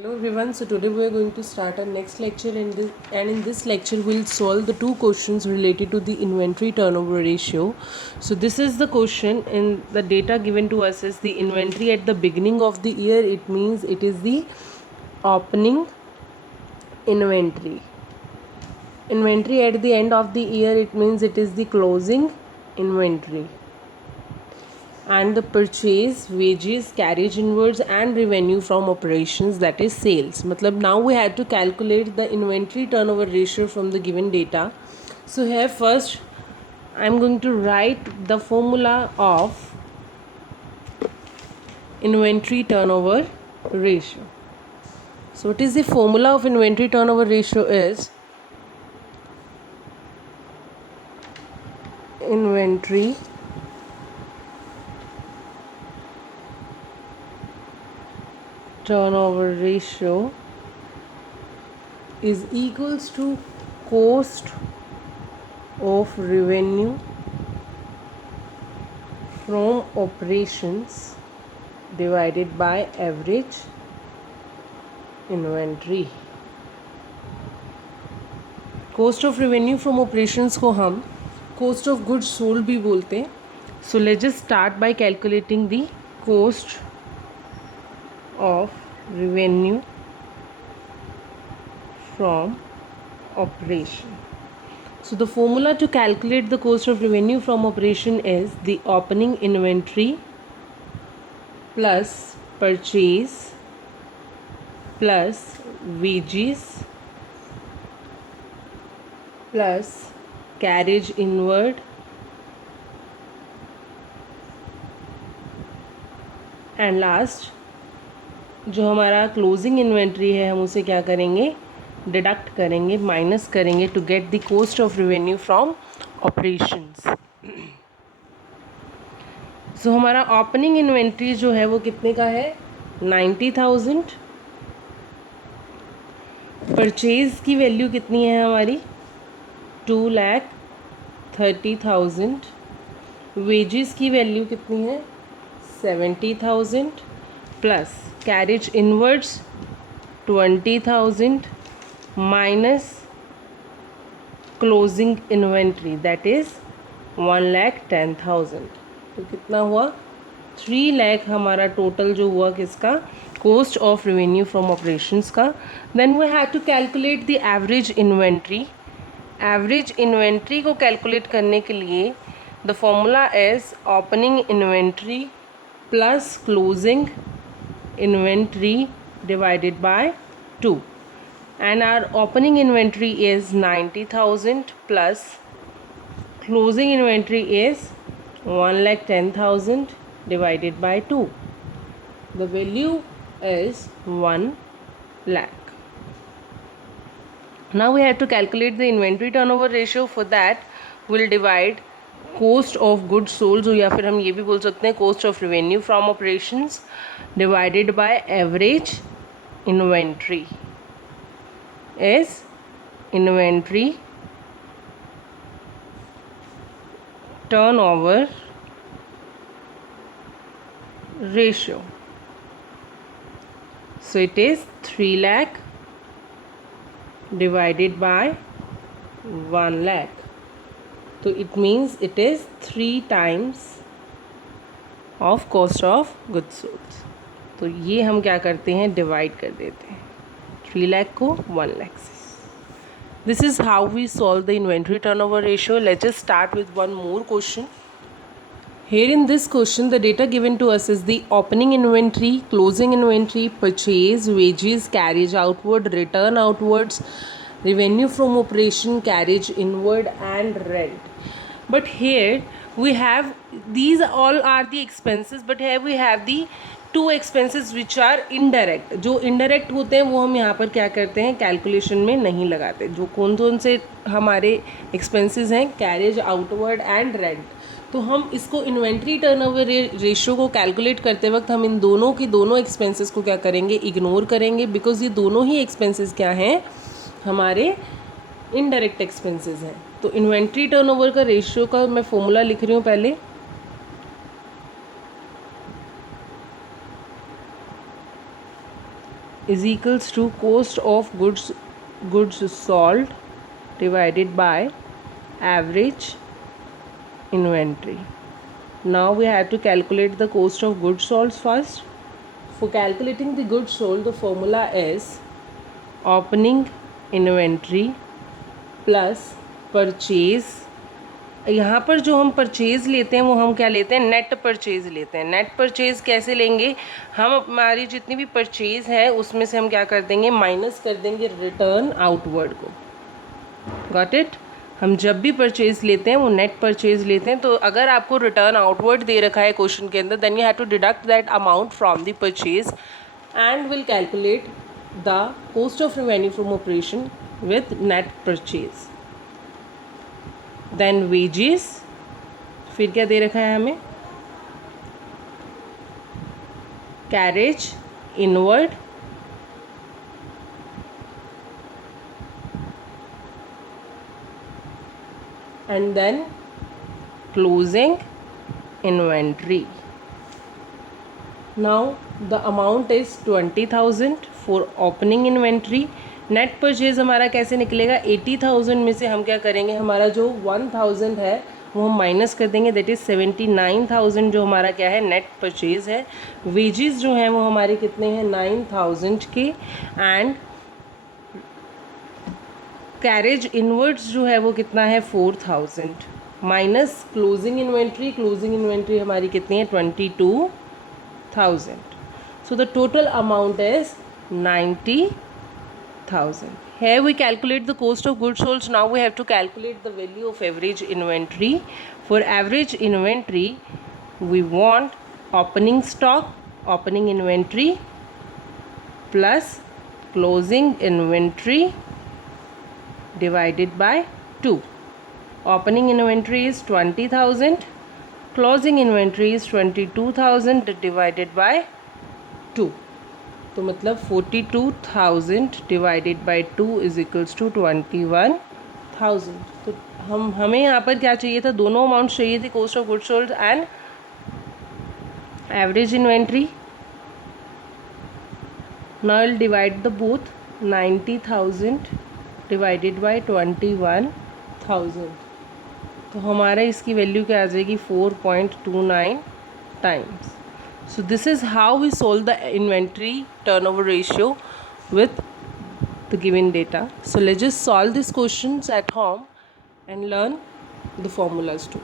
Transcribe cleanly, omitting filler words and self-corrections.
Hello everyone, so today we are going to start our next lecture and in this lecture we'll solve the two questions related to the inventory turnover ratio. So this is the question, and the data given to us is the inventory at the beginning of the year. It means it is the opening inventory. Inventory at the end of the year, it means it is the closing inventory. And the purchase, wages, carriage inwards and revenue from operations, that is sales. Matlab now we had to calculate the inventory turnover ratio from the given data. So here first I am going to write the formula of inventory turnover ratio. So what is the formula of inventory turnover ratio is inventory turnover ratio is equals to cost of revenue from operations divided by average inventory. cost of revenue from operations को हम cost of goods sold भी बोलते हैं. So let's just start by calculating the cost of revenue from operation. So the formula to calculate the cost of revenue from operation is the opening inventory plus purchase plus wages plus carriage inward and last जो हमारा closing inventory है हम उसे क्या करेंगे, deduct करेंगे, minus करेंगे to get the cost of revenue from operations. So हमारा ओपनिंग इन्वेंट्री जो है वो कितने का है, 90,000. परचेज की वैल्यू कितनी है हमारी, 2,30,000. वेजेस की वैल्यू कितनी है, 70,000 plus carriage inwards 20,000 minus closing inventory that is 1,10,000. तो कितना हुआ, 3 लाख हमारा टोटल जो हुआ किसका, cost of revenue from operations का. Then we have to calculate the average inventory. Average inventory को कैलकुलेट करने के लिए the formula is opening inventory plus closing inventory divided by 2, and our opening inventory is 90,000 plus closing inventory is 1,10,000 divided by 2. The value is 1 lakh. Now we have to calculate the inventory turnover ratio. For that we'll divide cost of goods sold, या फिर हम ये भी बोल सकते हैं cost of revenue from operations divided by average inventory is inventory turnover ratio. So it is 3 lakh divided by 1 lakh. तो it means it is 3 times of cost of goods sold. तो ये हम क्या करते हैं, डिवाइड कर देते हैं 3 लाख को 1 लाख से. This is how we solve the inventory turnover ratio. Let's just start with one more question. Here in this question, the data given to us is the opening inventory, closing inventory, purchase, wages, carriage outward, return outwards, revenue from operation, carriage inward and rent. But here we have, these all are the expenses, but here we have the 2 expenses which are indirect. जो indirect होते हैं वो हम यहाँ पर क्या करते हैं, कैलकुलेशन में नहीं लगाते. जो कौन से हमारे expenses हैं, carriage outward and rent. तो हम इसको इन्वेंट्री टर्नओवर रेशियो को कैलकुलेट करते वक्त हम इन दोनों की दोनों एक्सपेंसेस को क्या करेंगे, इग्नोर करेंगे, बिकॉज ये दोनों ही एक्सपेंसेस क्या हैं, हमारे इनडायरेक्ट एक्सपेंसेस हैं. तो इन्वेंट्री टर्नओवर का रेशियो का मैं फॉर्मूला लिख रही हूँ पहले. is equals to cost of goods sold divided by average inventory. Now we have to calculate the cost of goods sold first. For calculating the goods sold, the formula is opening inventory plus purchase. यहाँ पर जो हम purchase लेते हैं वो हम क्या लेते हैं, नेट परचेज़ लेते हैं. नेट परचेज़ कैसे लेंगे, हम हमारी जितनी भी परचेज़ है उसमें से हम क्या कर देंगे, माइनस कर देंगे रिटर्न आउटवर्ड को. Got it. हम जब भी परचेज़ लेते हैं वो नेट परचेज़ लेते हैं. तो अगर आपको रिटर्न आउटवर्ड दे रखा है क्वेश्चन के अंदर, then you have to deduct that amount from the purchase and will calculate the cost of revenue from operation with net purchase. Then wages, फिर क्या दे रखा है हमें, carriage inward, and then closing inventory. Now the amount is 20,000 for opening inventory. Net purchase हमारा कैसे निकलेगा, 80,000 में से हम क्या करेंगे, हमारा जो 1,000 है वो हम माइनस कर देंगे, दैट इज़ 79,000 जो हमारा क्या है नेट परचेज है. वेजेस जो हैं वो हमारे कितने हैं, 9,000 के. एंड कैरेज इनवर्ड्स जो है वो कितना है, 4,000 minus closing inventory. Closing inventory हमारी कितनी है, 22,000. So the total amount is 90,000. Here we calculate the cost of goods sold. Now we have to calculate the value of average inventory. For average inventory, we want opening stock, opening inventory plus closing inventory divided by 2. Opening inventory is 20,000, closing inventory is 22,000 divided by 2. तो मतलब 42,000 divided by 2 is equals to 21,000. तो हमें यहाँ पर क्या चाहिए था, दोनों अमाउंट चाहिए थे, cost of goods sold and average inventory. Now will divide the both. 90,000 divided by 21,000. तो हमारा इसकी वैल्यू क्या आ जाएगी, 4.29 times. So this is how we solve the inventory turnover ratio with the given data. So let's just solve these questions at home and learn the formulas too.